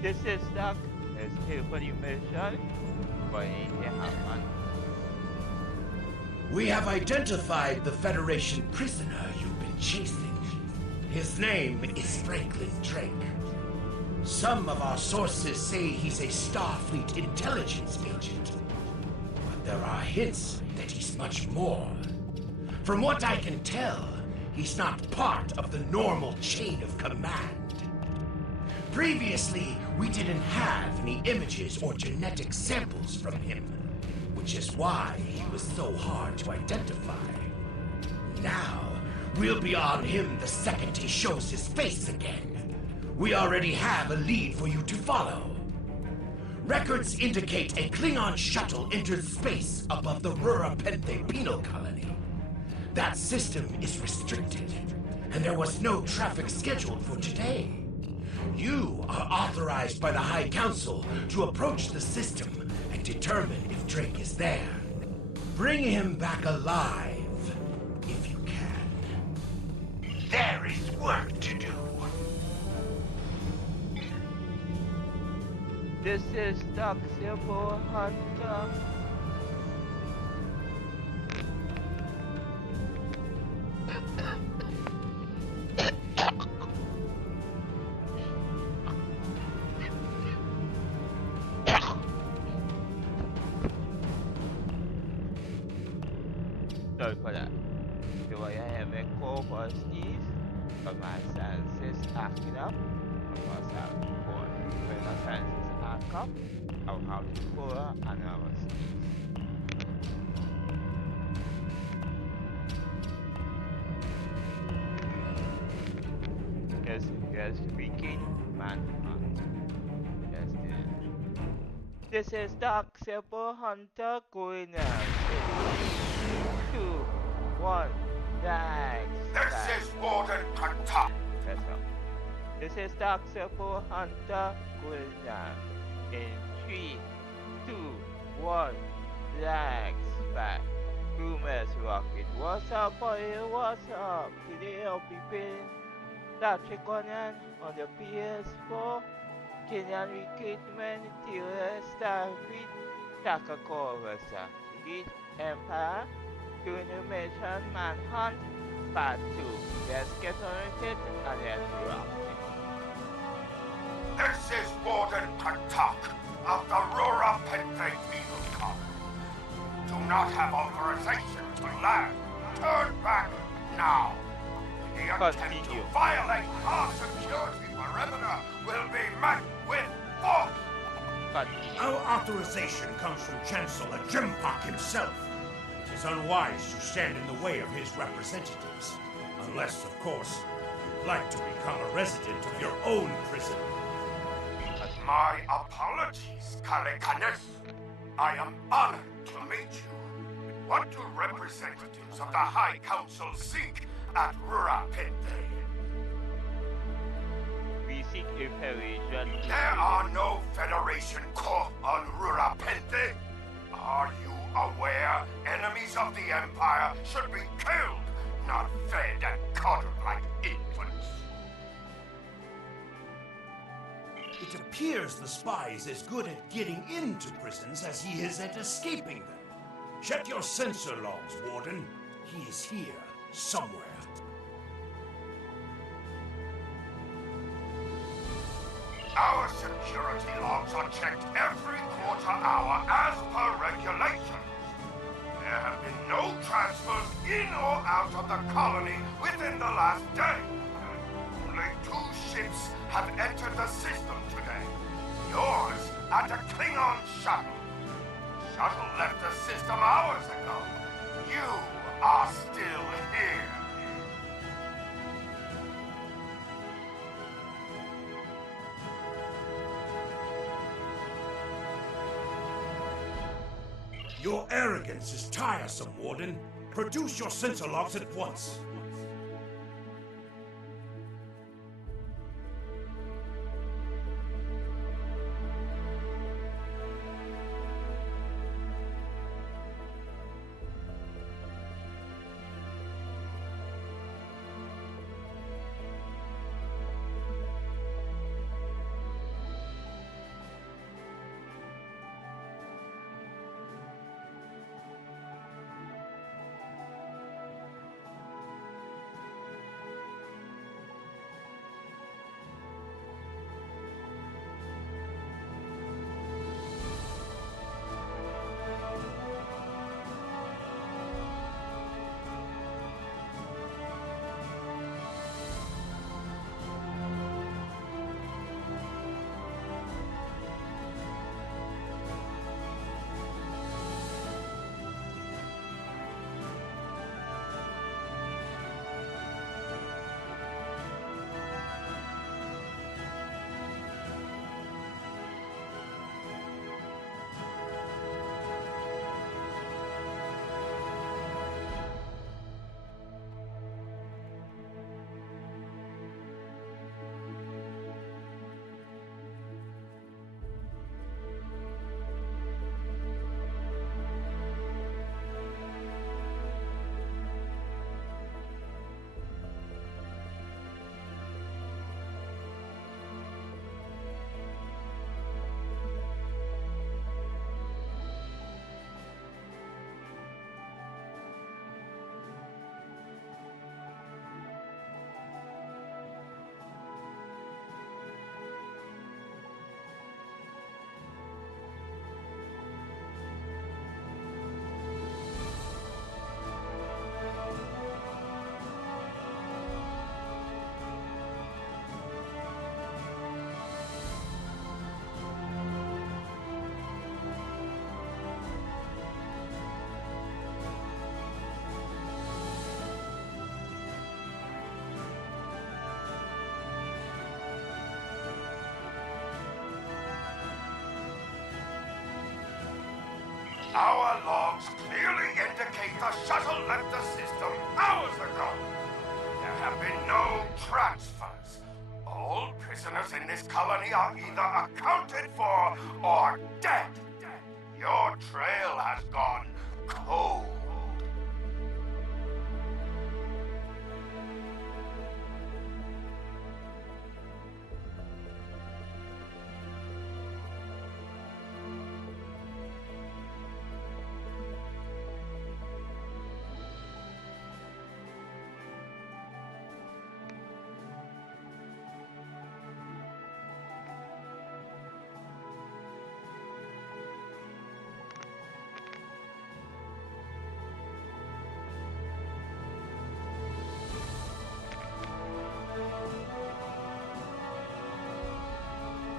This is Doc. Let's here for the mission. Going to happen. We have identified the Federation prisoner you've been chasing. His name is Franklin Drake. Some of our sources say he's a Starfleet intelligence agent. But there are hints that he's much more. From what I can tell, he's not part of the normal chain of command. Previously, we didn't have any images or genetic samples from him, which is why he was so hard to identify. Now, we'll be on him the second he shows his face again. We already have a lead for you to follow. Records indicate a Klingon shuttle entered space above the Rura-Penthe penal colony. That system is restricted, and there was no traffic scheduled for today. You are authorized by the High Council to approach the system and determine if Drake is there. Bring him back alive, if you can. There is work to do. This is tacial hunter. Sorry for that. Do I have a call for sneeze? But my senses acting up. Of course, I report. When my senses act up, I'll have to pull another sneeze. Yes, begin manhunt. Yes, this is tacial hunter going out. 2, 1, thanks. This is Warden Patak. That's all. This is tacial hunter going out. In 3, 2, 1, thanks. Back. Rumors rocket. What's up, boy? What's up? Today I'll be playing startrek on the ps4. Kenyan recruitment terror Starfleet tacial versus Lead Empire. Doing the mission manhunt part 2. Let's get on with it and let's rock it. This is Warden Patak of the Rura-Penthe penal colony. Do not have authorization to land. Turn back now. The attempt to violate our security perimeter will be met with force. Our authorization comes from Chancellor Jimpak himself. It is unwise to stand in the way of his representatives. Unless, of course, you'd like to become a resident of your own prison. My apologies, Kalekanes. I am honored to meet you. What do representatives of the High Council seek at Rura-Penthe? We seek information. There are no Federation corps on Rura-Penthe. Are you aware enemies of the Empire should be killed, not fed and coddled like infants? It appears the spy is as good at getting into prisons as he is at escaping them. Check your sensor logs, Warden. He is here, somewhere. Our security logs are checked every quarter hour as per regulations. There have been no transfers in or out of the colony within the last day. Only 2 ships have entered the system today. Yours at a Klingon shuttle. The shuttle left the system hours ago. You are still here. Your arrogance is tiresome, Warden. Produce your sensor logs at once. Our logs clearly indicate the shuttle left the system hours ago. There have been no transfers. All prisoners in this colony are either accounted for or dead. Your trail has gone cold.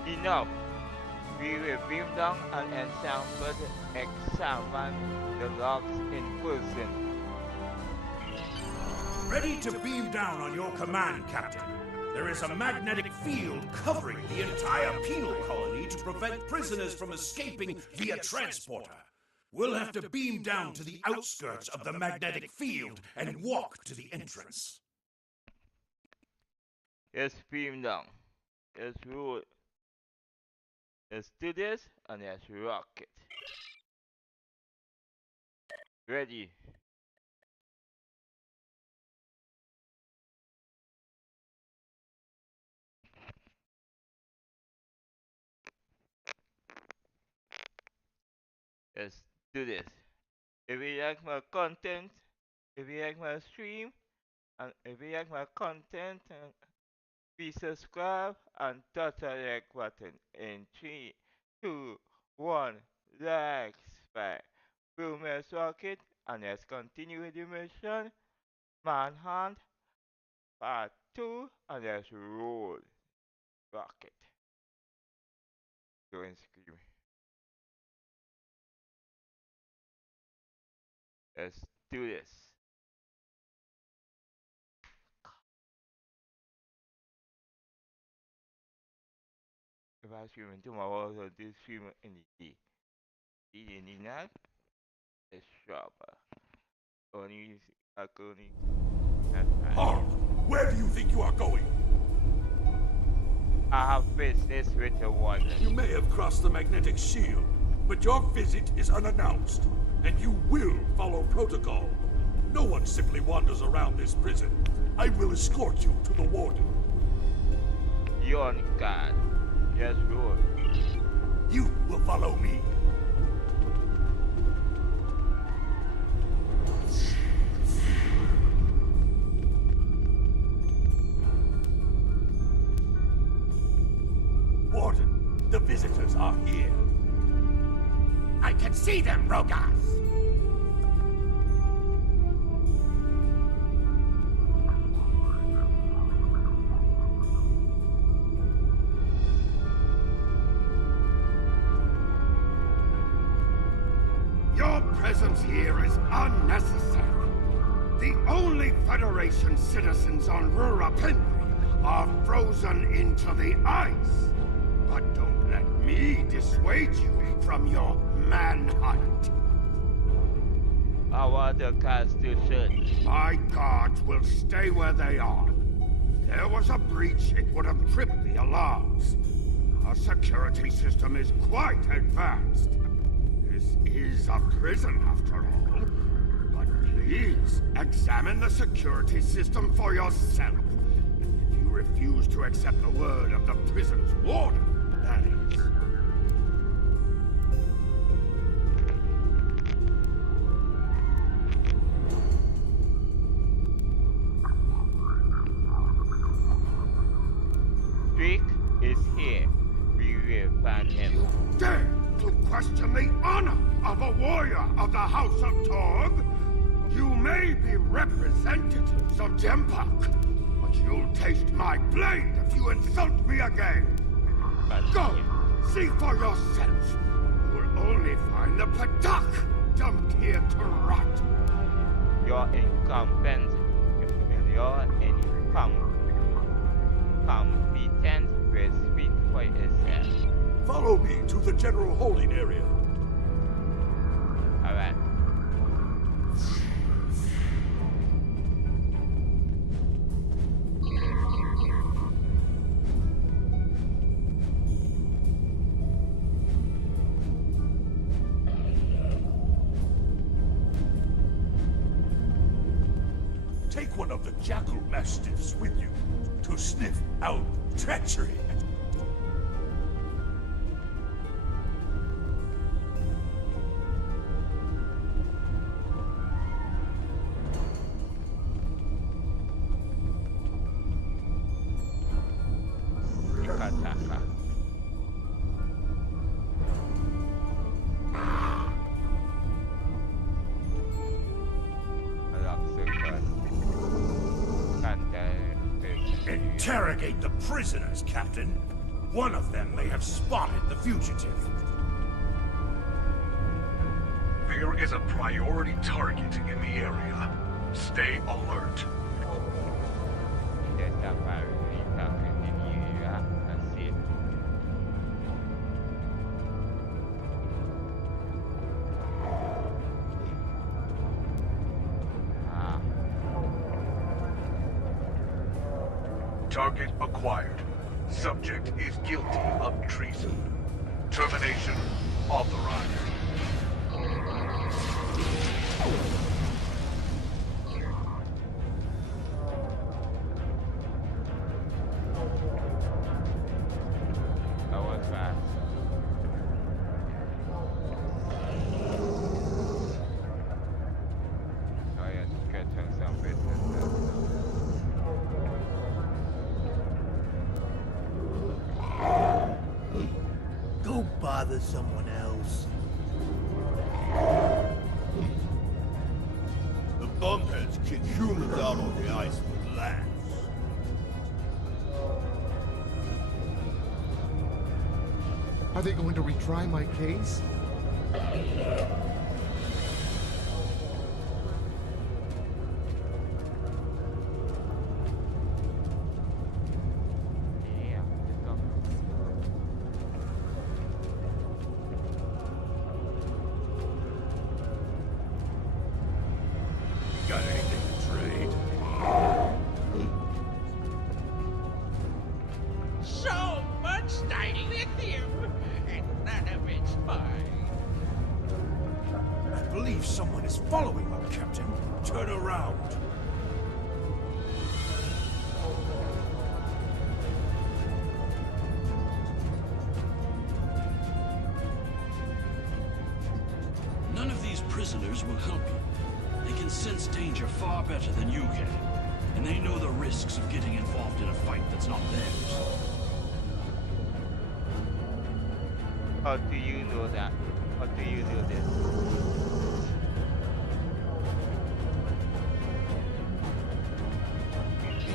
Enough. We will beam down and examine the logs in person. Ready to beam down on your command, Captain. There is a magnetic field covering the entire penal colony to prevent prisoners from escaping via transporter. We'll have to beam down to the outskirts of the magnetic field and walk to the entrance. Let's beam down. Let's roll. Let's do this and let's rock it. Ready. Let's do this. If you like my content, if you like my stream, and if you like my content, please subscribe and touch the like button in 3, 2, 1, like, back. Boom, let's rock it, and let's continue with the mission. Manhunt, part 2, and let's roll. Rock it. Go and scream. Let's do this. If I stream into my walls, I'll do stream in the D. D in the night, it's sharper. Only, only. Halt! Where do you think you are going? I have business with the warden. You may have crossed the magnetic shield, but your visit is unannounced, and you will follow protocol. No one simply wanders around this prison. I will escort you to the warden. You're on guard. Yes, Lord. You will follow me. Warden, the visitors are here. I can see them, Rogas! Your presence here is unnecessary. The only Federation citizens on Rurapinri are frozen into the ice. But don't let me dissuade you from your manhunt. I want the cast to search. My guards will stay where they are. If there was a breach, it would have tripped the alarms. Our security system is quite advanced. This is a prison, after all. But please, examine the security system for yourself. If you refuse to accept the word of the prison's warden, that is. Drake is here. We will find him. You dare to question the honor of a warrior of the House of Torg? You may be representatives of Jempak, but you'll taste my blade if you insult me again. Go! See for yourself. You'll only find the Patak dumped here to rot. You're incompetent. You're incompetent will speak for itself. Follow me to the general holding area. jackal mastiffs with you to sniff out treachery. Ikataka. Interrogate the prisoners, Captain. One of them may have spotted the fugitive. There is a priority target in the area. Stay alert. Target acquired. Subject is guilty of treason. Termination authorized. That was fast. Oh yeah, just get some business. Go bother someone else. The bumpheads kick humans out on the ice with laughs. Are they going to retry my case? Yeah, just go. Got anything to trade? So much lithium, and none of it's mine. I believe someone is following us, Captain. Turn around. None of these prisoners will help you. They can sense danger far better than you can. And they know the risks of getting involved in a fight that's not theirs. How do you know that? How do you do this?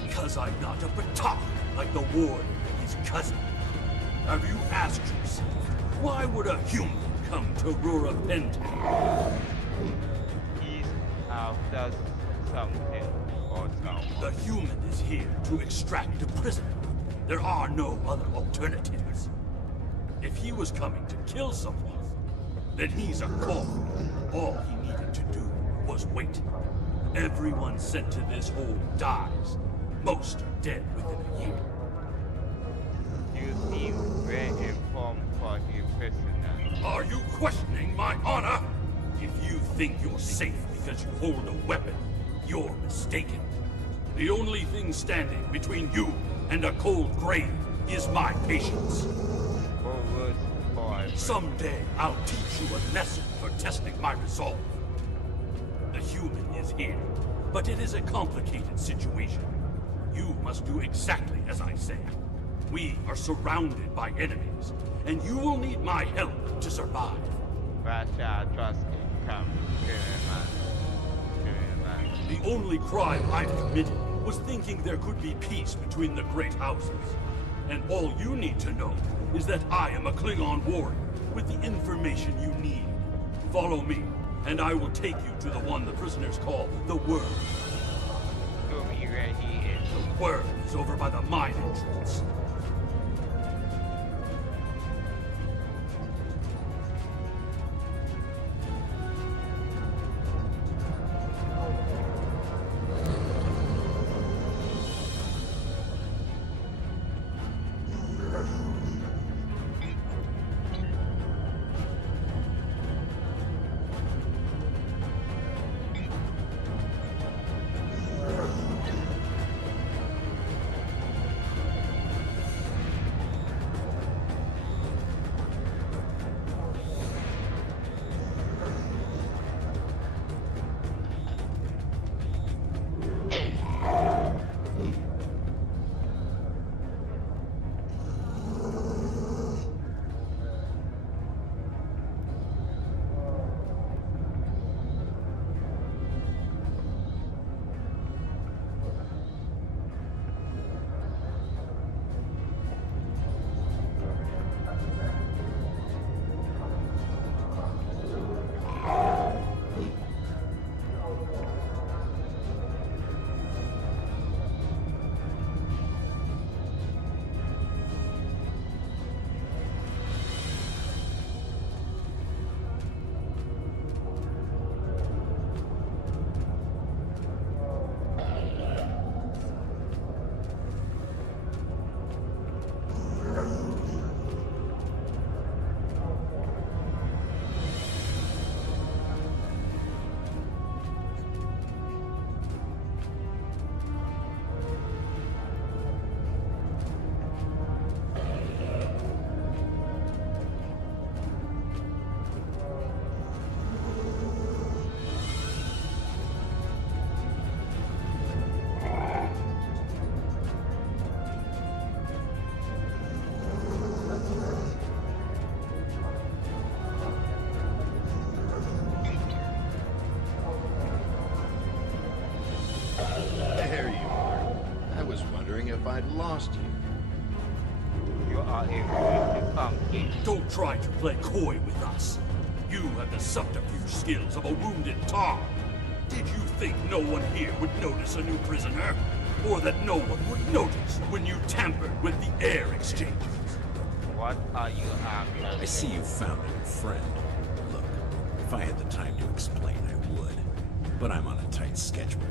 Because I'm not a batak like the warden and his cousin. Have you asked yourself, why would a human come to Rura Penta? He's after something or someone. The human is here to extract a prisoner. There are no other alternatives. If he was coming to kill someone, then he's a coward. All he needed to do was wait. Everyone sent to this hole dies. Most are dead within a year. You seem very informed for a prisoner. Are you questioning my honor? If you think you're safe because you hold a weapon, you're mistaken. The only thing standing between you and a cold grave is my patience. Or worse, boy. Someday I'll teach you a lesson for testing my resolve. The human is here, but it is a complicated situation. You must do exactly as I say. We are surrounded by enemies, and you will need my help to survive. Russia, trust me. Come, give me man. The only crime I've committed was thinking there could be peace between the great houses. And all you need to know is that I am a Klingon warrior with the information you need. Follow me, and I will take you to the one the prisoners call the Worm. Show me where he is. The Worm is over by the mine entrance. wondering if I'd lost you. You are a rude monkey. Don't try to play coy with us. You have the subterfuge skills of a wounded tar. Did you think no one here would notice a new prisoner? Or that no one would notice when you tampered with the air exchanges? What are you arguing? I see you found a new friend. Look, if I had the time to explain, I would. But I'm on a tight schedule,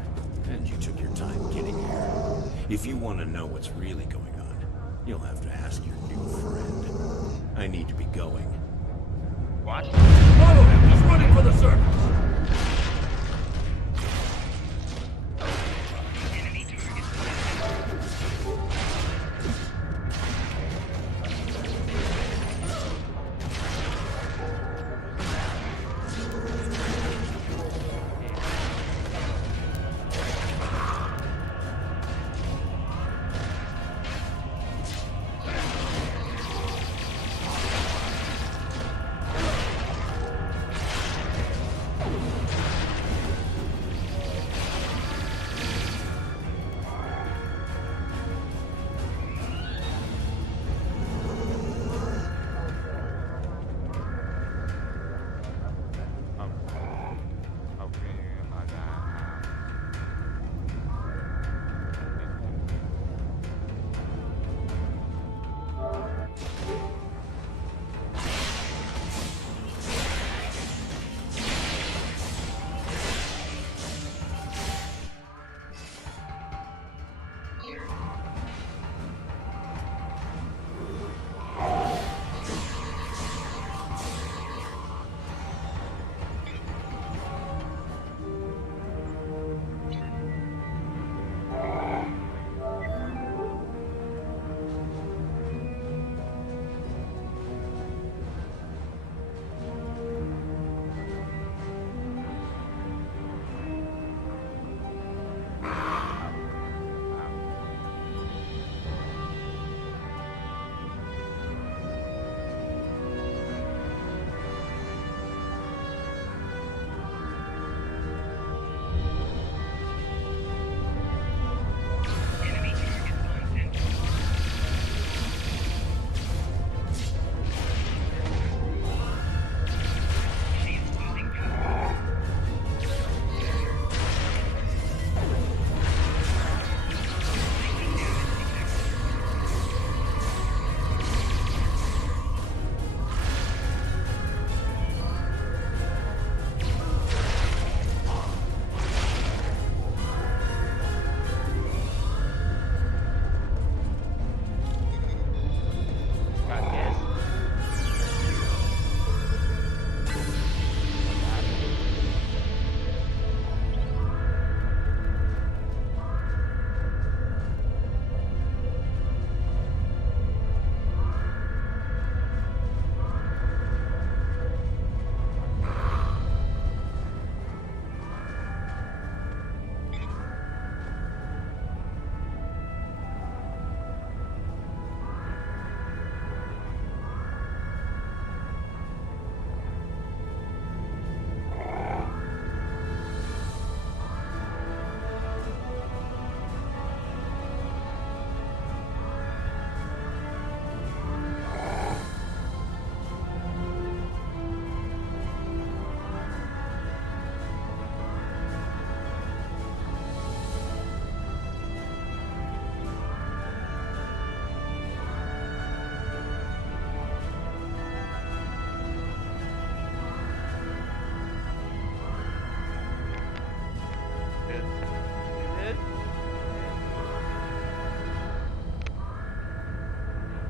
and you took your time getting here. If you want to know what's really going on, you'll have to ask your new friend. I need to be going. What? Follow him! He's running for the surface!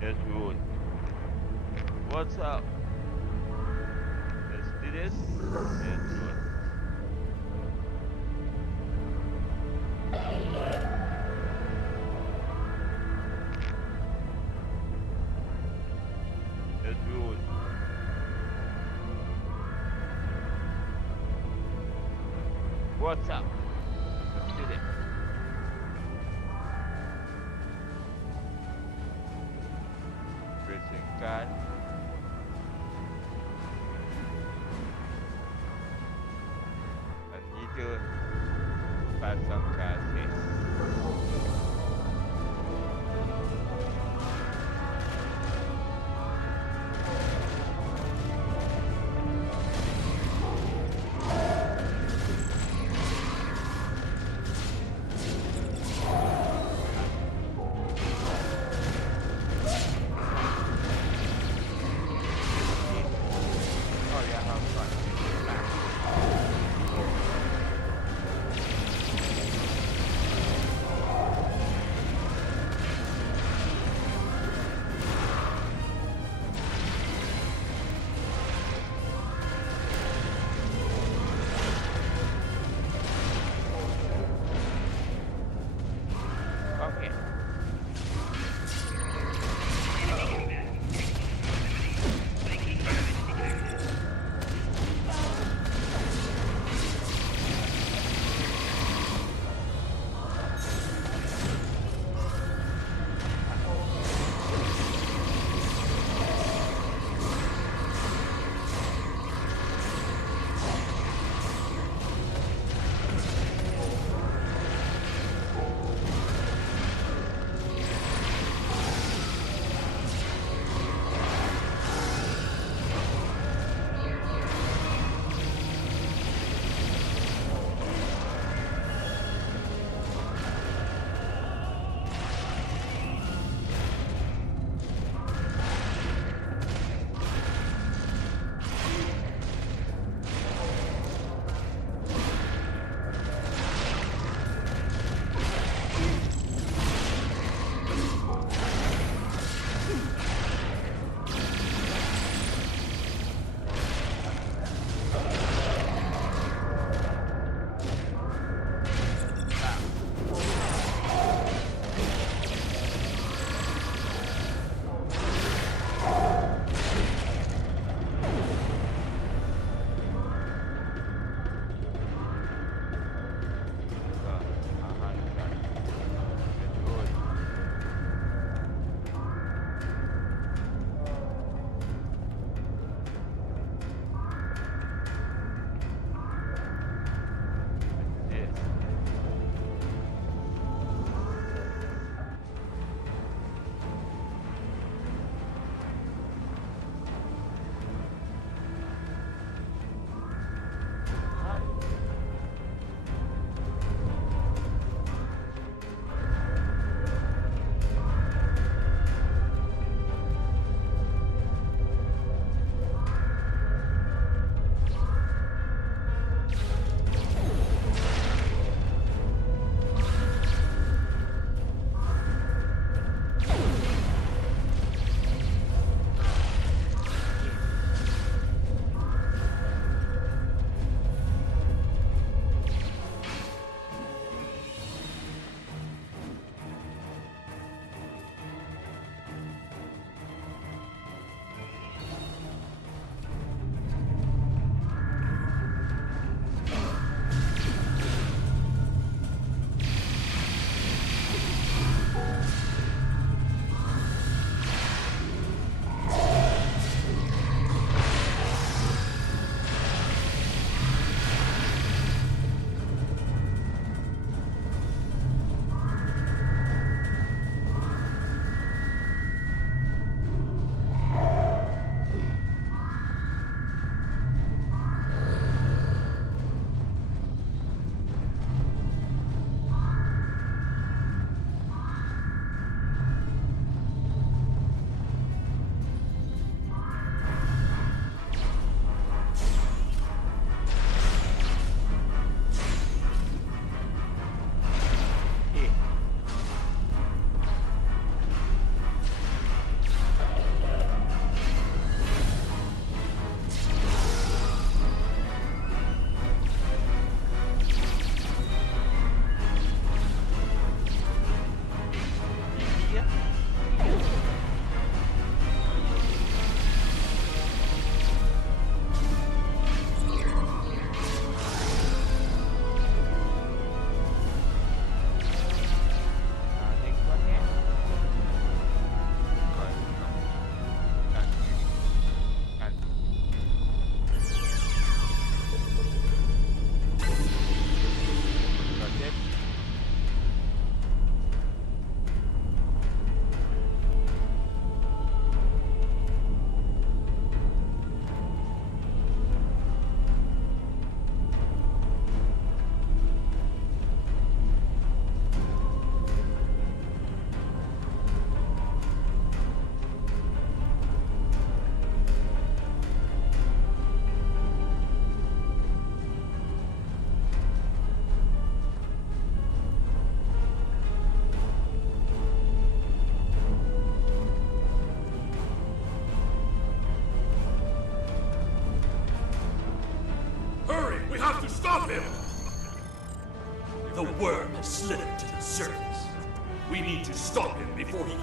That's rude. What's up? Let's do this. Let's do it. Let's do it. What's up? Let's do this. Prison card. I need to pass some cards here.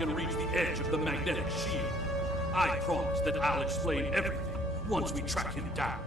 can reach the edge of the magnetic shield. I promise that I'll explain everything once we track him down.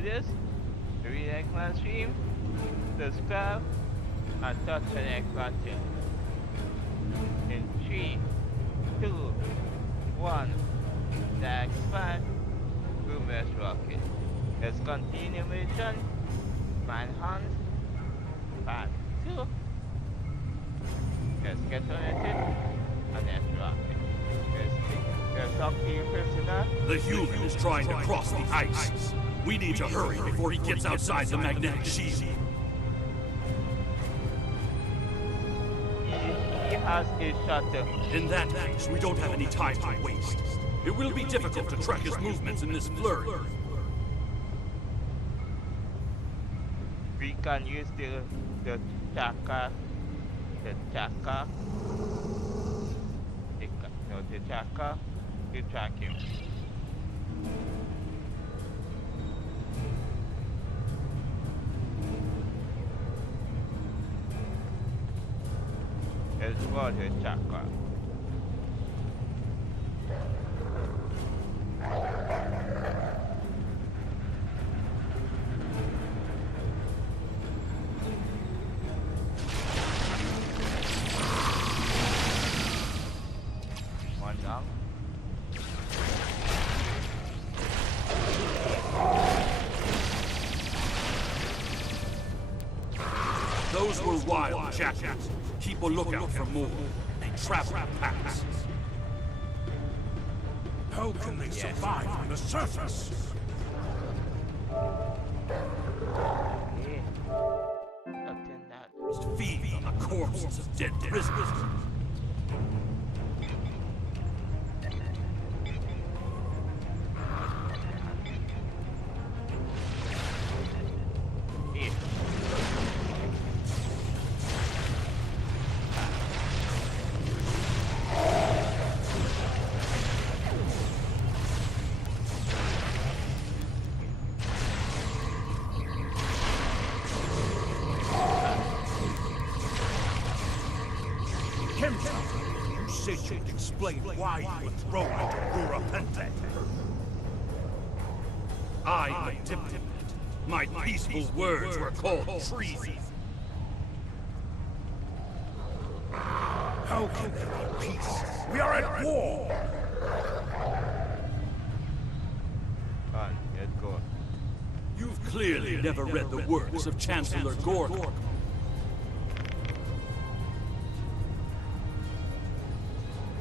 to this, read my stream, subscribe, and touch the next button. In 3, 2, 1, that's 5, Boomers Rocket. Let's continue mission, Manhunt, Part 2. Let's get on it, and let's rock it. Let's talk to you, prisoner. The human is trying to cross the ice. We need to hurry before he gets outside the magnetic shield. He has his shuttle. In that case, we don't have any time to waste. It will be difficult to track his movements in this flurry. We can use the chakra, to track him. Let's go to chakra. One down. Those were wild jackals. Keep a lookout for more. They travel packs. How can they survive on the surface? Yeah. Nothing that. Feed on the corpses of dead prisoners. Yeah. You said you'd explain why you were thrown into Rurapente. I am a diplomat. My peaceful words were called treason. How can there be peace? We are at war! Fine, let's go. You've clearly never read the works of Chancellor Gorgon.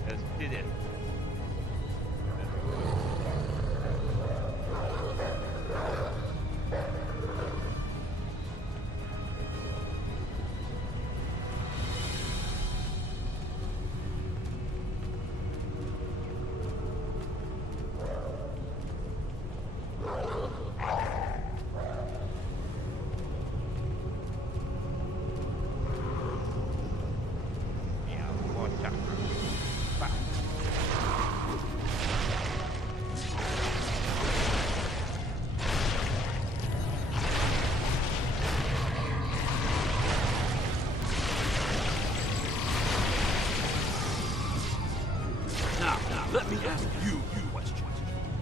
Let's do this. Yeah, more chakra. Back. Now, let me ask you a question.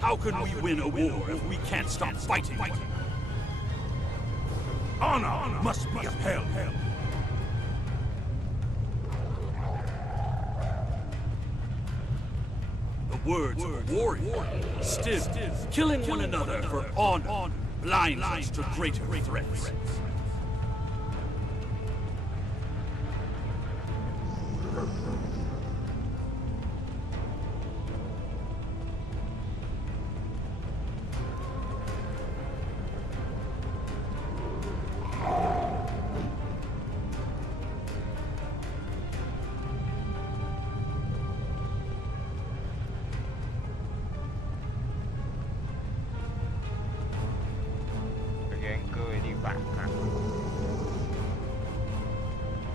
How can we win a war if we can't stop fighting? Honor must be upheld. The words of a warrior. Still, killing one another for honor blinds us to greater threats. Again, go any back.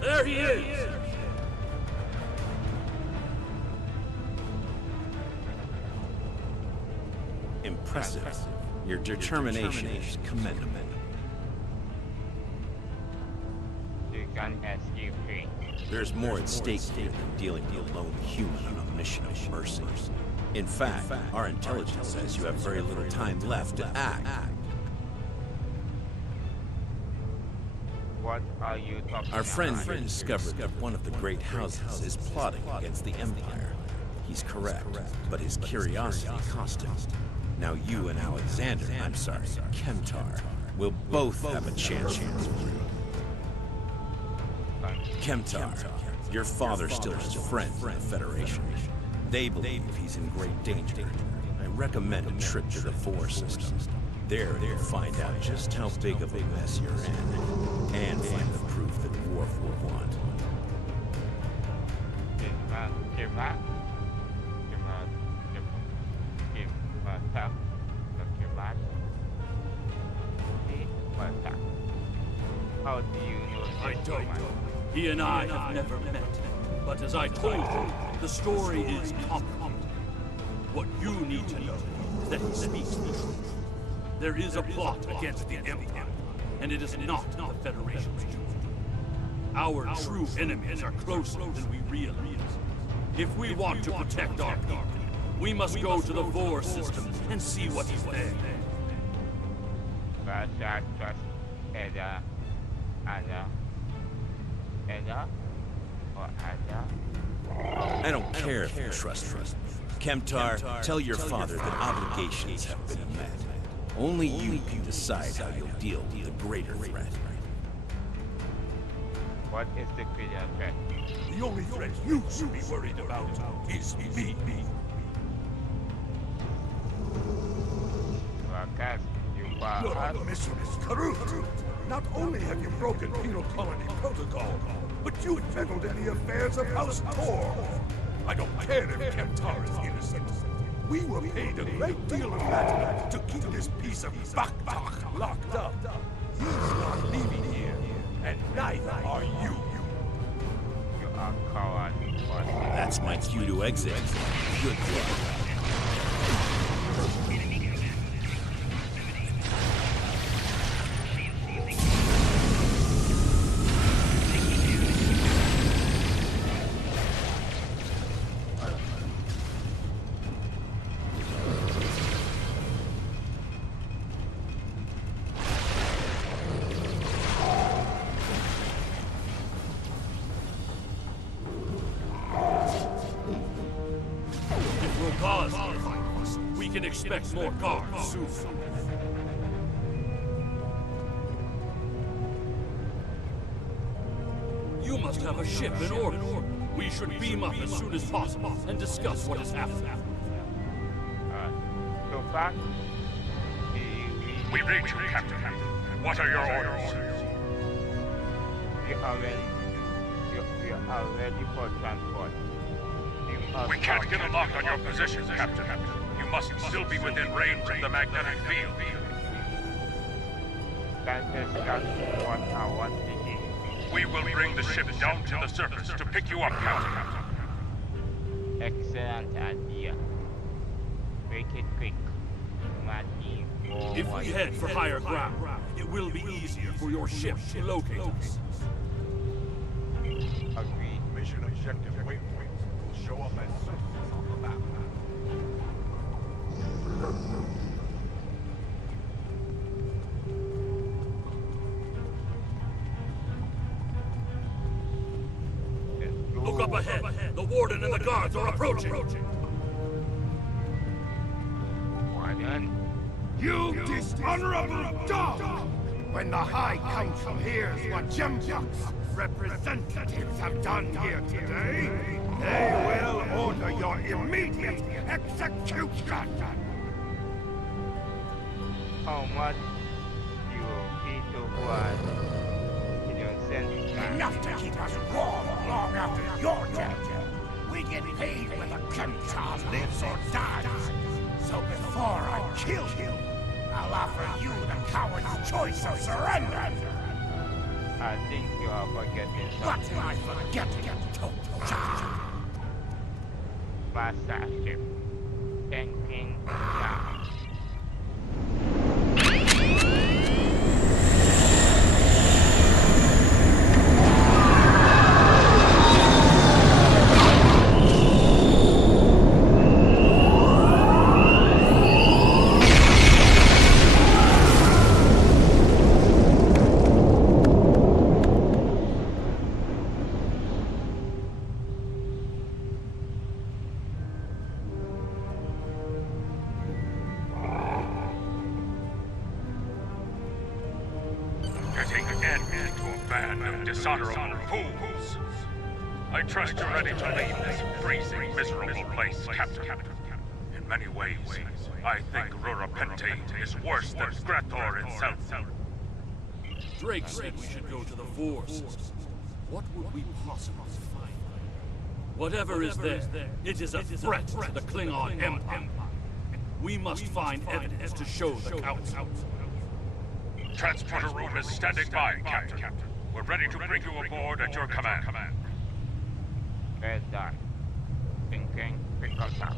There he is! Impressive. Your determination is commendable. You can escape him. There's more at stake here than dealing with a lone human on a mission of mercy. In fact, our intelligence says you have very little time left to act. What are you talking Our friend about? here discovered that one of the great houses is plotting against the Empire. He's correct, but his curiosity cost him. Now you and Alexander, I'm sorry, Kemtar, will both have a chance. Kemtar, your father still has friends in the Federation. They believe he's in great danger. I recommend a trip to the Vor system. There you'll find out just how big of a mess you're in, and find the proof that Worf will want. How do you know this? I don't. He and I have never met. But as I told you, the story is complicated. What you need to know is that he speaks the truth. There is a plot against the Empire, and it is not the Federation's doing. Our true enemies are closer than we realize. If we want to protect our people, we must go to the Vor system and see what is there. I don't care if you trust me. Kemtar, tell your father that obligations have been met. Only you can decide how you'll deal with the greater threat. What is the greater threat? The only threat you should be worried about is me. Your mission is corrupt. Not only have you broken penal colony protocol, but you've meddled in the affairs of House Tor. I don't care if Kemtar is innocent. We were paid a great deal of money to keep this piece of Baktak locked up. He's not leaving here, and neither are you. You are coward. That's my cue to exit. Good luck. We can expect more guards soon. You must have a ship in order. We should beam up as soon as possible and discuss what has happened. So back. We read you, Captain. What are your orders? We are ready for transport. We can't get a lock on your position, Captain. You must still be within range of the magnetic field. That is just what I want to do. We will bring the ship down to the surface to pick you up, Captain. Excellent idea. Make it quick. My team. If we head for higher ground, it will be easier for your ship to locate us. Agreed. Mission objective waypoint will show up as surface on the map. Look up ahead. The warden and the guards are approaching. Warden. You dishonorable dog! When the High Council hears what Jemjuk's representatives have done here today, they will order your immediate execution! How much you will pay to one innocent man? Enough to keep us warm long after you're dead. We get paid whether Kemtar lives or dies. So before I kill you, I'll offer you the coward's choice of surrender. I think you are forgetting What something. am I forgetting, Tocha? Master ship. Tanking down. Getting end to a band of dishonorable fools. I trust you're ready to leave this freezing, miserable place, Captain. In many ways, I think Rurapente is worse than Grator itself. Drake said we should go to the Force. What would we possibly find? Whatever is there, it is a threat to the Klingon Empire. We must find evidence to show the Council. Transporter room is standing by, Captain. We're ready to bring you aboard at your command. Red dot. Thinking, pick us up.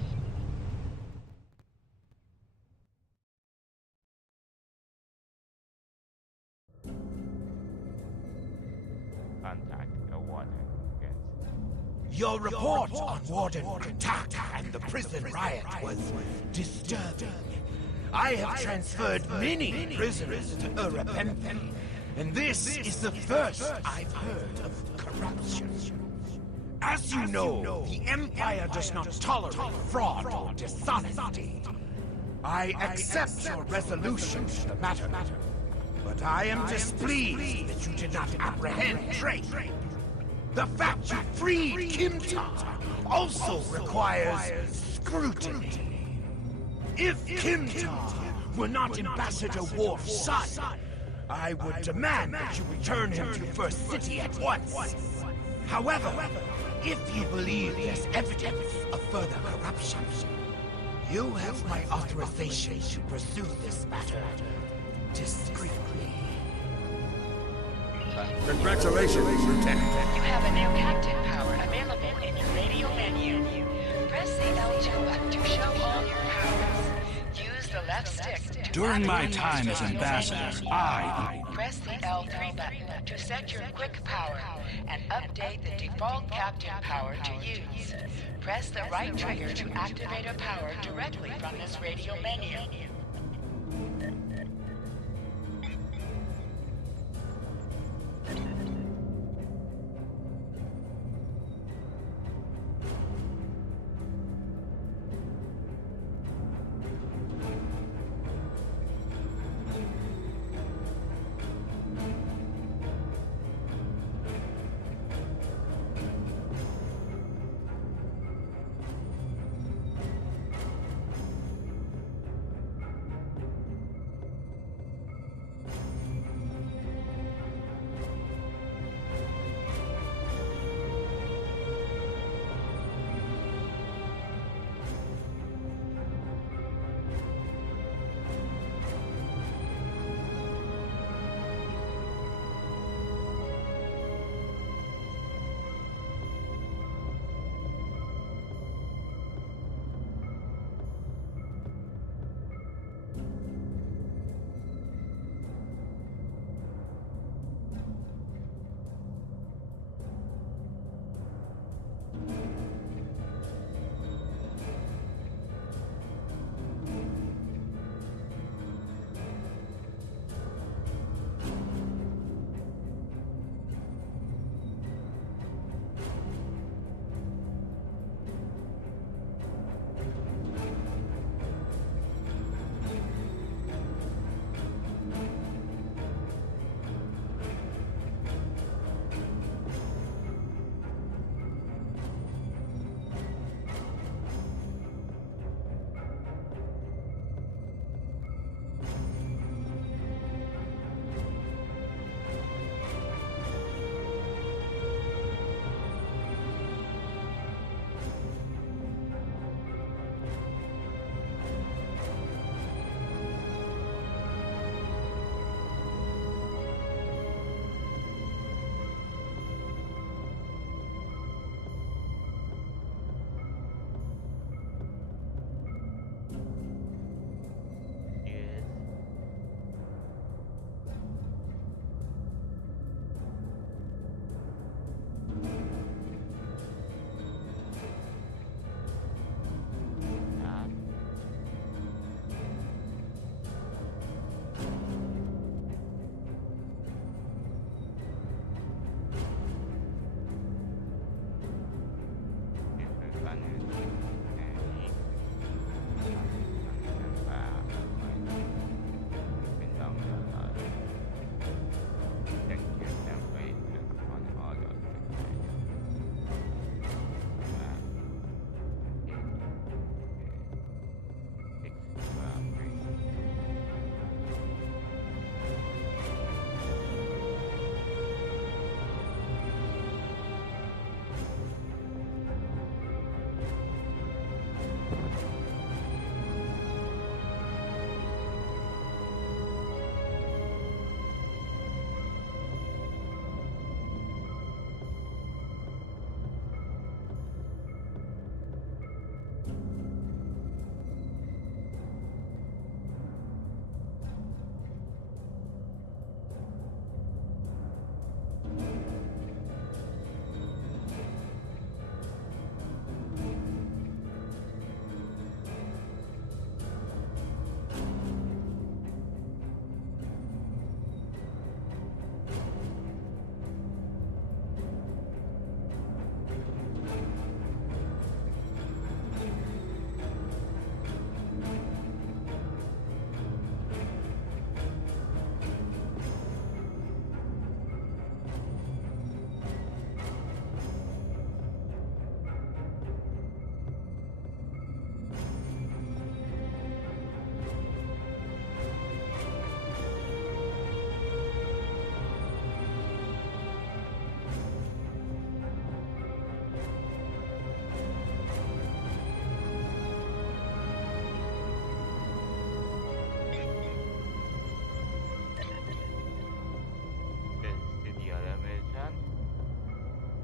Contact the warden. Your report on Warden attack and the prison riot was disturbing. I have transferred many prisoners to Urapente, and this is the first I've heard of corruption. As you know, the Empire does not tolerate fraud or dishonesty. I accept your resolution to the matter, but I am displeased that you did not apprehend Drake. The fact you freed Kimta also requires scrutiny. If Kimta were not Ambassador Worf's son, I would demand that you return him to First City at once. However, if you believe there's evidence of further corruption, you have my authorization to pursue this matter discreetly. Congratulations, Lieutenant. You have a new captain power available in your radio menu. Press the L2 button to show all your powers. Use the left stick to During my activate time your as radio ambassador, menu. Press the L3 button to set your quick power and update the default captain power to use. Press the right trigger to activate a power directly from this radio menu.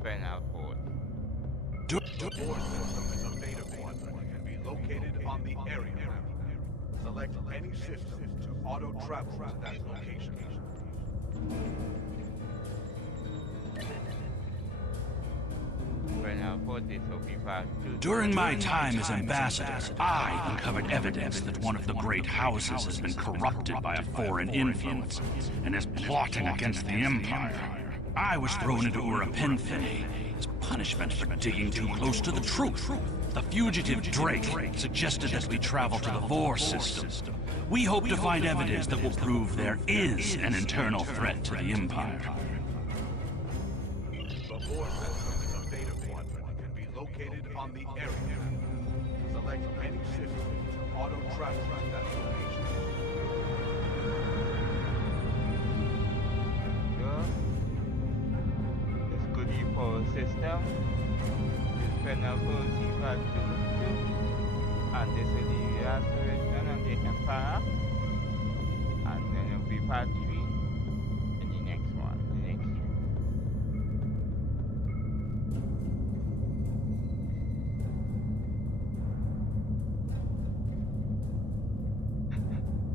Infernal Force. The board system is a beta quadrant and can be located on the area map. Select any system to auto-travel to that location. During my time as ambassador, I uncovered evidence that one of the great houses has been corrupted by a foreign influence and is plotting against the Empire. I was thrown into Urapenthine as punishment for digging too close to the truth. The fugitive Drake suggested that we travel to the Vor system. We hope to find evidence that will prove there is an internal threat to the Empire. The board system is a beta quadrant and can be located on the area map. Select any system to auto-travel to that location. This could be for system. Infernal Force Viva 2, and this will be restoration on the Empire, and then it'll be part 3 in the next one, the next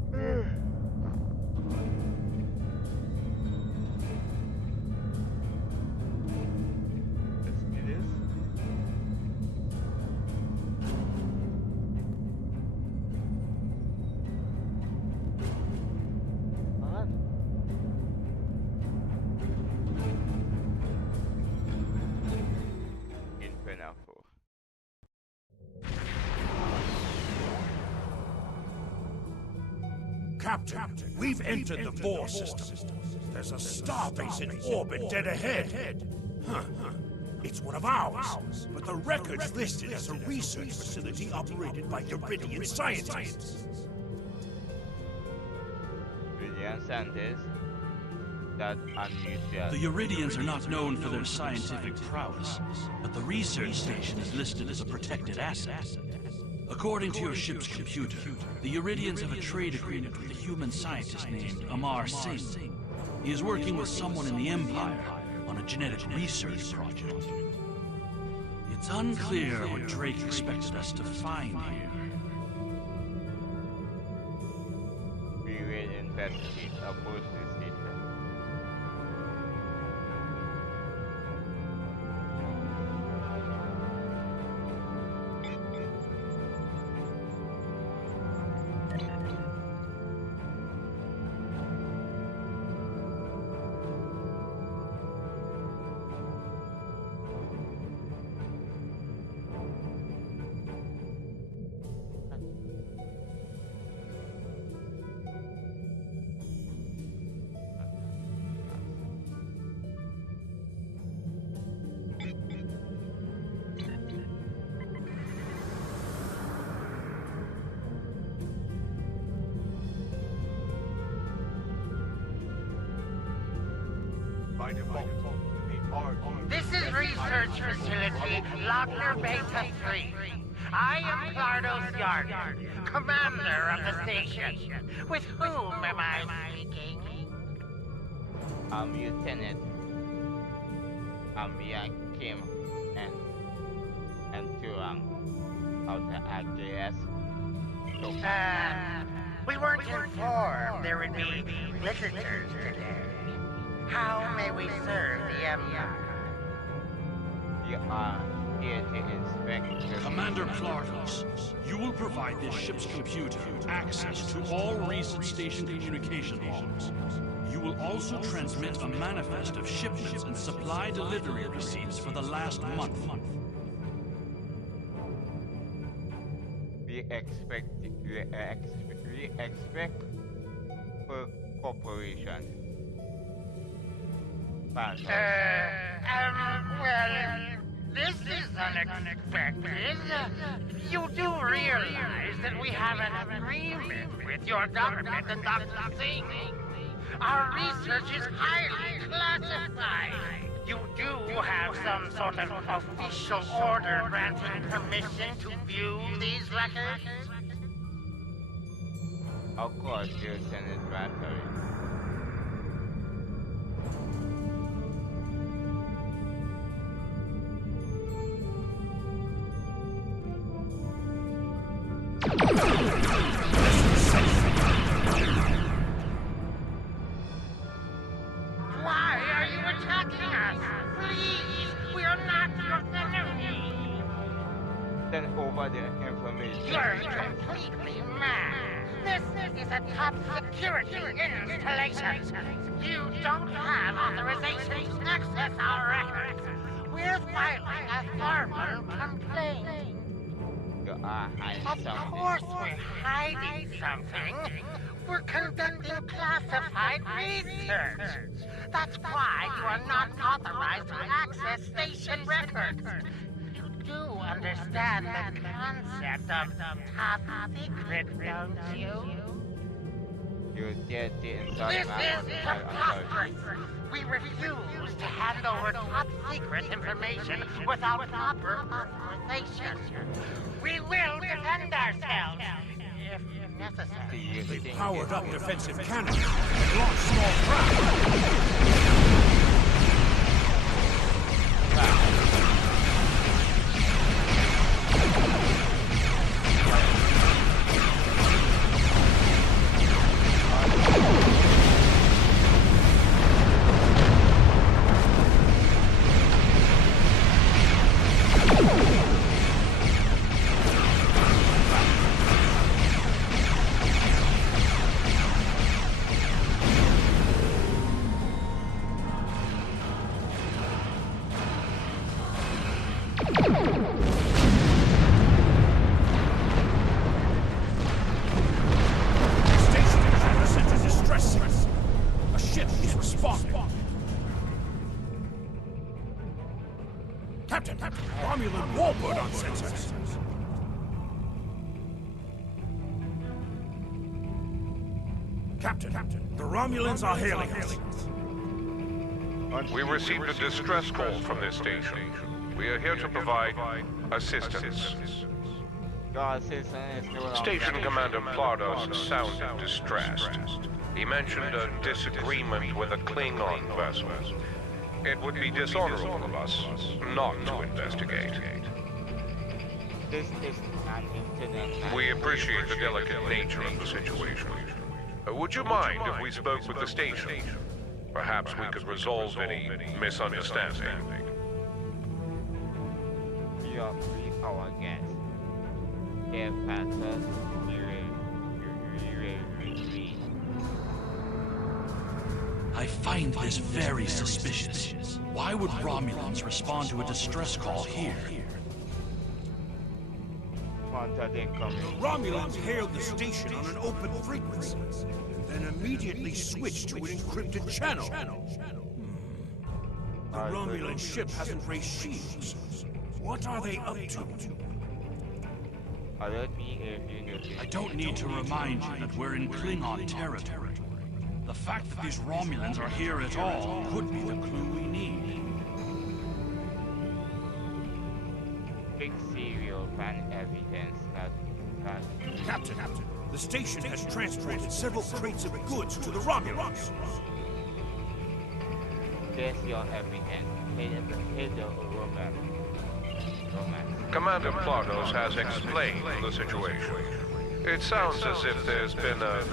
stream. Let's do this. On. Infernal Force. Captain, we've entered the Vor system. There's a starbase in orbit dead ahead. Huh. It's one of ours, but the record's listed as a research facility operated by Iridian scientists. Brilliant scientists that unusual. The Iridians are not known for their scientific prowess, but the research station is listed as a protected asset. According to your ship's computer, the Iridians have a trade agreement with a human scientist named Amar Singh. He is working with someone in the Empire on a genetic research project. It's unclear what Drake expected us to find here. We will investigate approach the station. By default, the RG. This is Research Facility Lochner Beta 3. I am Clardos Yarder, commander of the station. With whom am I speaking? Lieutenant Kim and Turang of the AGS. We weren't informed there would be visitors today. How may we serve the Empire? You are here to inspect the Commander Clardos, you will provide this ship's computer access to all recent station communication logs. You will also transmit a manifest of shipments and supply delivery receipts for the last month. We expect for cooperation. Well, this is unexpected. You do realize that we have an agreement with your government and Dr. Singh. Our research is highly classified. You do have some sort of official order granting permission to view these records? Of course, Lieutenant Battery. send over the information. You're completely mad. This is a top security installation. You don't have authorization to access our records. We're filing a formal complaint. You are hiding Of something. course we're hiding something. We're conducting classified research. That's why you are not authorized to access station records. You do understand the concept of top secret, don't you? You did the This inside is preposterous. We refuse to hand over top secret information without proper authorization. We will defend ourselves if necessary. They powered up defensive cannons and launched small craft. Captain, Romulan warbird on sensors. Captain, the Romulans are hailing us. We received a distress call from this station. We are here to provide assistance. Your assistant is no longer Station Commander Plardos sounded distressed. He mentioned a disagreement with a Klingon vessel. It would be dishonorable of us not to investigate. This is an internet. We appreciate the delicate nature of the situation. Would you mind if we spoke with the station? Perhaps we could resolve any misunderstanding. We are free our guests. Their passes, we will retreat. I find this very suspicious. Why would Romulans respond to a distress call here? Romulans hailed the station on an open frequency, and then immediately switched to an encrypted channel. The Romulan ship hasn't raised shields. What are they up to? Alert me if you notice. I don't need to remind you that we're in Klingon territory. The fact that these Romulans are here at all could be the clue we need. Big serial find evidence that Captain, the station has transported several crates of goods to the Romulans. there's your evidence. Hit the romance. Commander Plardos has explained the situation. It sounds as if there's been a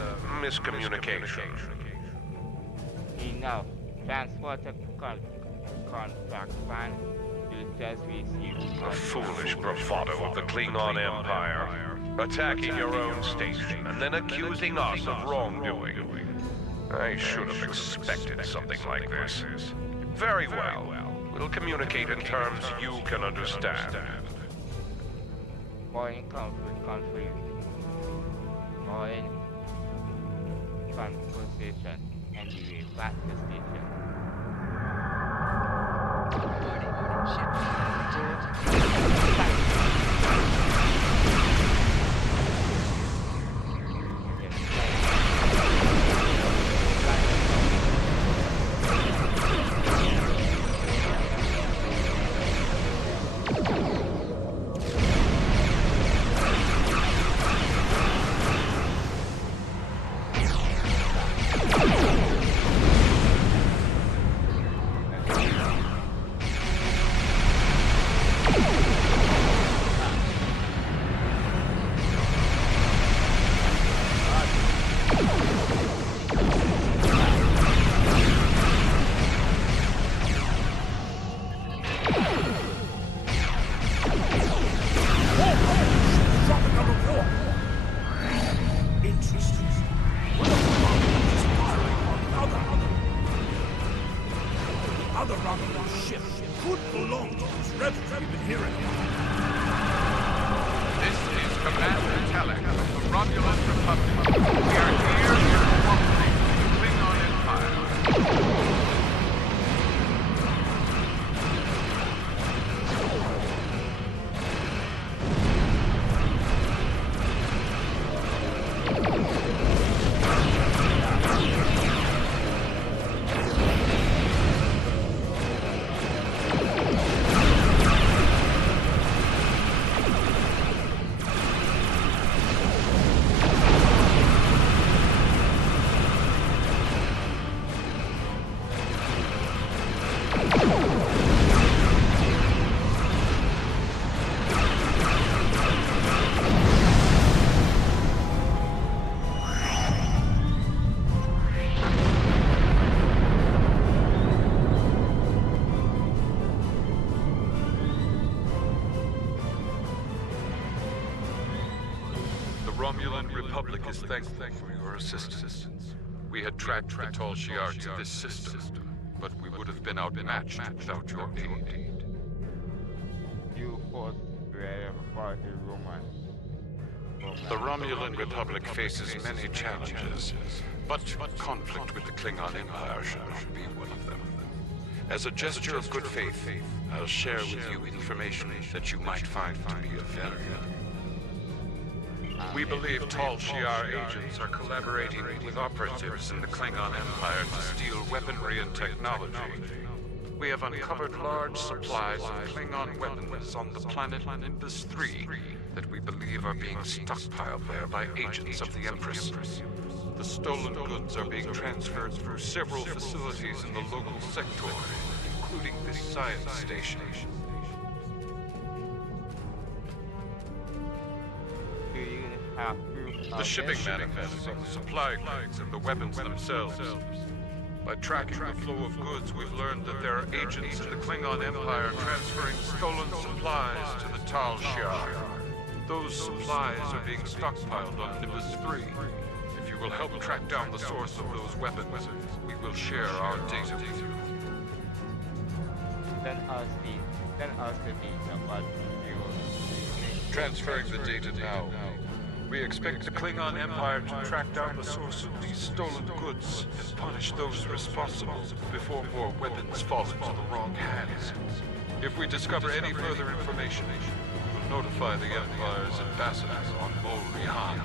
miscommunication. Enough. Transport the contract fund. You just received The foolish bravado of the Klingon Empire. Attacking your own station and then accusing us of wrongdoing. I should have expected something like this. Very well. We'll communicate in terms you can understand. foreign country. Foreign conversation. And you will back the station. other Romulan ship could belong to those rebels we've been hearing about. This is Commander Telek of the Romulan Republic. We are here to coordinate the Klingon Empire. The Romulan Republic is thankful for your assistance. We had tracked the Tal Shiar to this system, but we would have been outmatched without your aid. You fought brave for the Roman. The Romulan Republic faces many challenges, but conflict with the Klingon Empire shall not be one of them. As a gesture of good faith, I'll share with you information that you might find to be of value. We believe Tal Shiar agents are collaborating with operatives in the Klingon Empire to steal weaponry and technology. We have uncovered large supplies of Klingon weapons on the planet Nimbus 3 that we believe are being stockpiled there by agents of the Empress. The stolen goods are being transferred through several facilities in the local sector, including this science station. Do you have proof of The shipping this? manifests on the supply goods and the weapons themselves. By tracking the flow of goods, we've learned that there are agents in the Klingon Empire transferring stolen supplies to the Tal Shiar. Those supplies are being stockpiled on Nimbus 3. If you will help track down the source of those weapons, we will share our data with you. Send us the data, but you will Transferring the data now. We expect the Klingon Empire to track down the source of these stolen goods and punish those responsible before more weapons fall into the wrong hands. If we discover any further information, we will notify the Empire's ambassadors on Mol Rihan.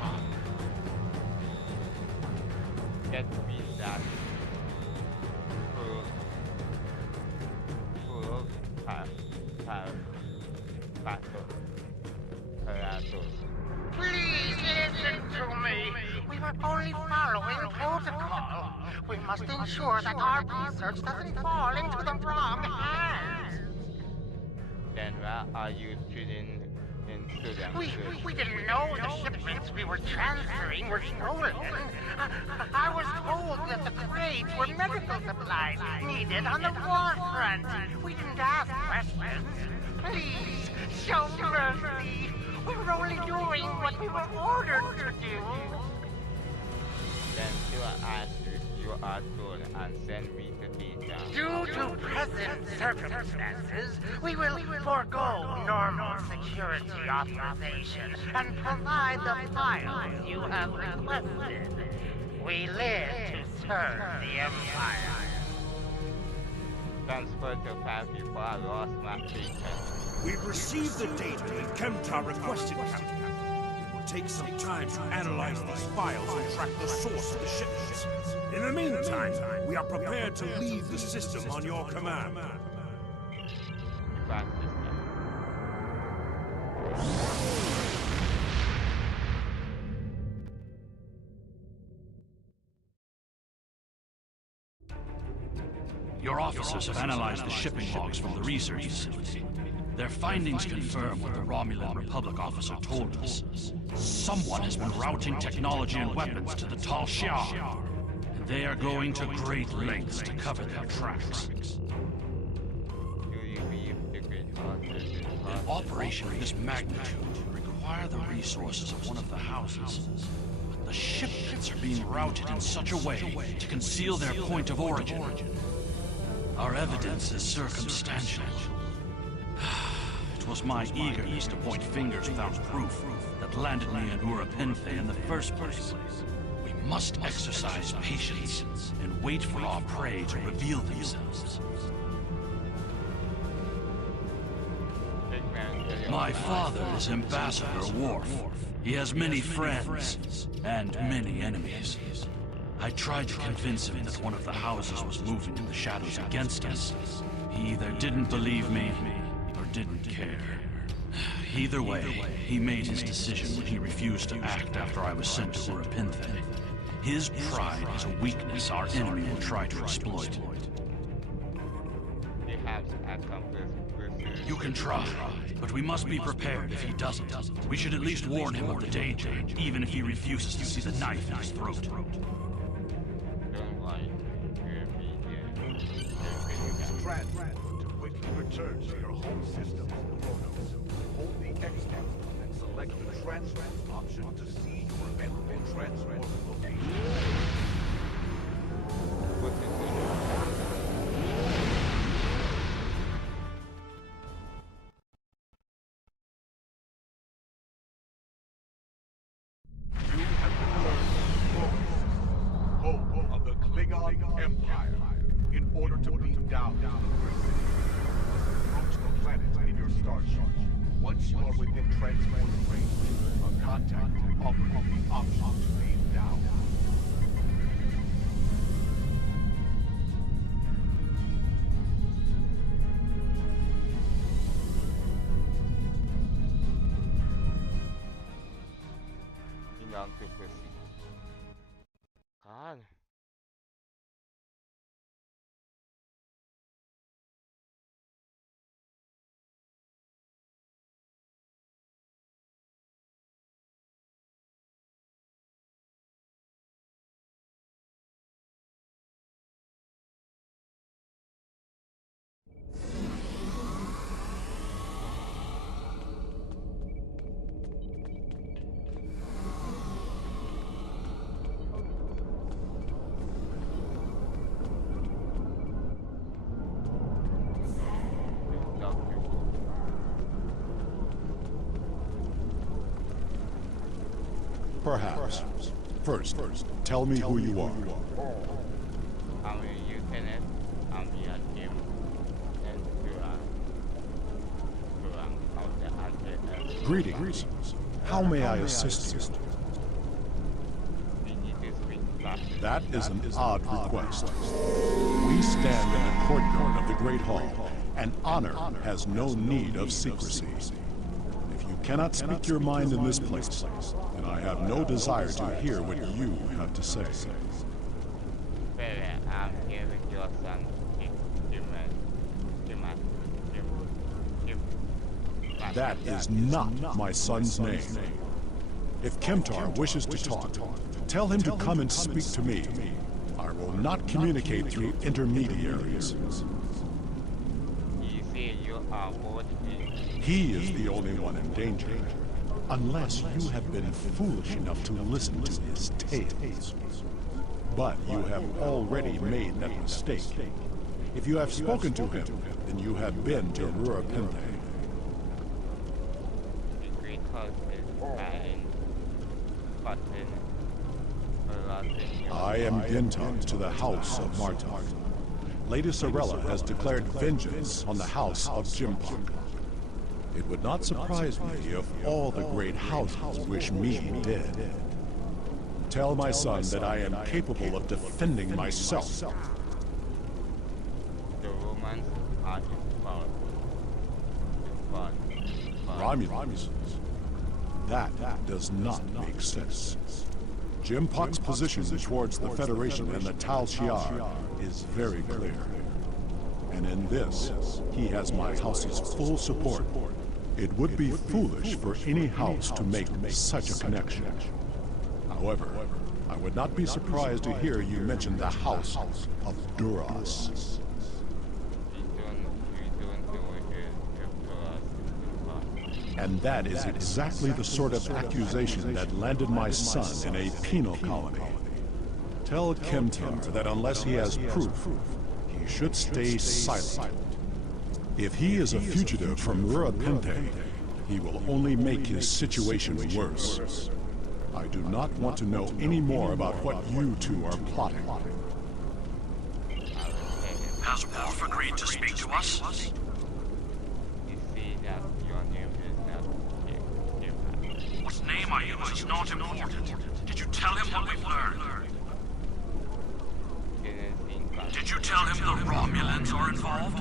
get me that Please listen to me. We were only following protocol. We must ensure that our research doesn't fall into the wrong hands. Then why are you shooting into them? We didn't know the shipments we were transferring were stolen. I was told that the crates were medical supplies needed on the war front. We didn't ask questions. Please, show mercy. We were only doing what we were ordered to do. Then you are told and send me the data. Due to present circumstances, we will forego normal security authorization and provide the files you have requested. We live to serve the Empire. Transfer to file before I lost my data. We've received the data that Kemtar requested, Captain. It will take some time to analyze these files and track the source of the shipments. In the meantime, we are prepared to leave the system on your command. Back system. Your officers have analyzed the shipping logs from the research facility. Their findings confirm what the Romulan Republic officer told us. Someone has been routing technology and weapons to the Tal Shiar, and they are going to great lengths to cover their tracks. Do you believe the great officers An operation of this magnitude would require the resources of one of the houses. But the shipments are being routed in such a way to conceal their point of origin. Our evidence is circumstantial. It was my eagerness to point fingers without proof that landed me in Urapenthe in the first place. We must exercise patience and wait for our prey to reveal themselves. My father is Ambassador Worf. He has many friends and many enemies. I tried to convince him that one of the houses was moving to the shadows against us. He either didn't believe me or didn't care. Either way, he made his decision when he refused to act after I was sent to Urapenthe. His pride is a weakness our enemy will try to exploit. You can try, but we must be prepared if he doesn't. We should at least warn him of the danger, even if he refuses to see the knife in his throat. Transfer to quickly return to your home system, Kronos. Hold the X button and select the transfer option to see your available transfer location. You have returned to Kronos, home of the Klingon Empire. In order to beam down to the prison, approach the planet in your star charge. Once you are within transport range, a contact will offer you the option to beam down. God. Perhaps. First, tell me who you are. I'm a lieutenant. I'm your team. And Greetings. How may I assist you? That is an odd request. We stand in the courtyard of the Great Hall, and honor has no need of secrecy. If you cannot speak your mind in this place, then I have no desire to hear what you have to say. I'm here with your son, That is not my son's name. If Kemtar wishes to talk, tell him to come and speak to me. I will not communicate through intermediaries. You say you are both in. He is the only one in danger, unless you have been foolish enough to listen to his tales. But you have already made that mistake. If you have spoken to him, then you have been to Urapenthe. I am Ginton to the House of Martok. Lady Sorella has declared vengeance on the House of Jimpok. It would not surprise me if all the great houses wish me dead. Tell my son that I am capable of defending myself. The Romans are powerful. Romulans? That does not make sense. Jimpok's position towards the Federation and the tacial is very clear. And in this, he has my house's full support. It would be foolish for any house to make such a connection. However, I would not be surprised to hear you mention the House of Duras. And that is exactly the sort of accusation that landed my son in a penal colony. Tell Kemtar that unless he has proof, he should stay silent. If he is a fugitive from Urapente, he will only make his situation worse. I do not want to know any more about what you two are plotting. Has Worf agreed to speak to us? You see that your name is not Jim. What name I use is not important. Did you tell him what we've learned? Did you tell him the Romulans are involved?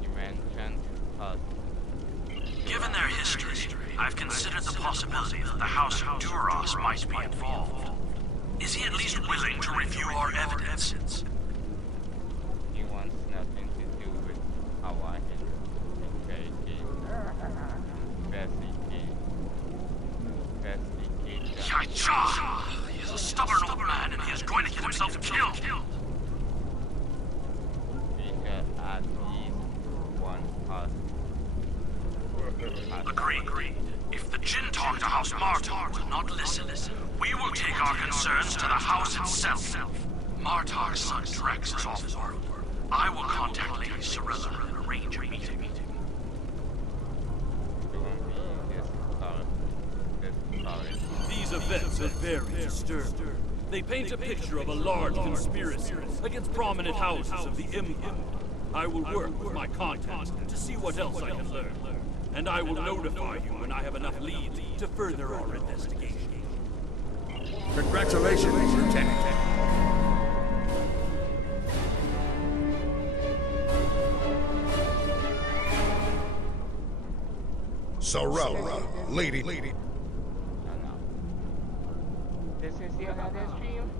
You mentioned us. Given their history, I've considered the possibility that the House of Duras might be involved. Is he at least willing to review our evidence? He wants nothing to do with our investigation. Yacha! He's a stubborn old man and he is going to get himself killed. We should at least one us. Agreed. If the Jinn talk to House Martok will not listen, we will take our concerns to the House itself. Martok's son Drex is off work. I will contact Lady Sorella and arrange a meeting. These events are very disturbing. They paint a picture of a large conspiracy against prominent houses of the Empire. I will work with my contacts to see what else I can learn. And I will notify you when I have enough leads to further our investigation. Congratulations, Lieutenant. Sorella, Lady. This is the another stream.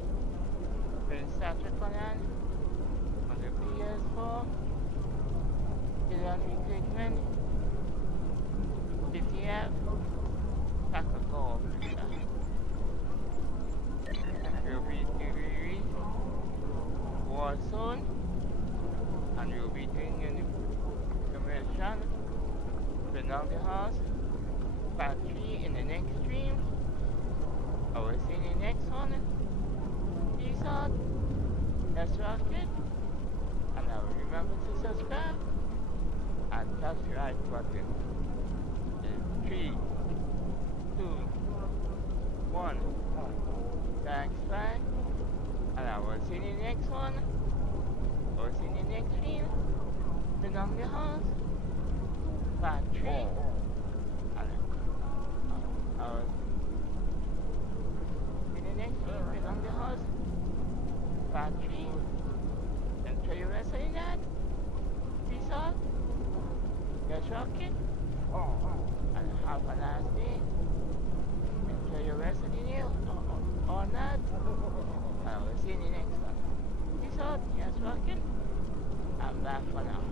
Prince startrek on the ps4. Recruitment. 50F. Tacial. We'll be doing war zone. And we'll be doing an information. Bring the house. Factory in the next stream. I will see you in the next one. Peace out. Let's rock it. And I will remember to subscribe. And touch the right button. In 3, 2, 1. Thanks, bye. And I will see you in the next one. I will see you in the next stream. Bring on the house. Factory. And I will see you in the next stream. Bring on the house. Factory. Enjoy your rest of the night. Peace out. Get rocking. And have a nice day. Enjoy your rest of the day or not. And I will see you in the next one. Peace out. Get rocking. I'm back for now.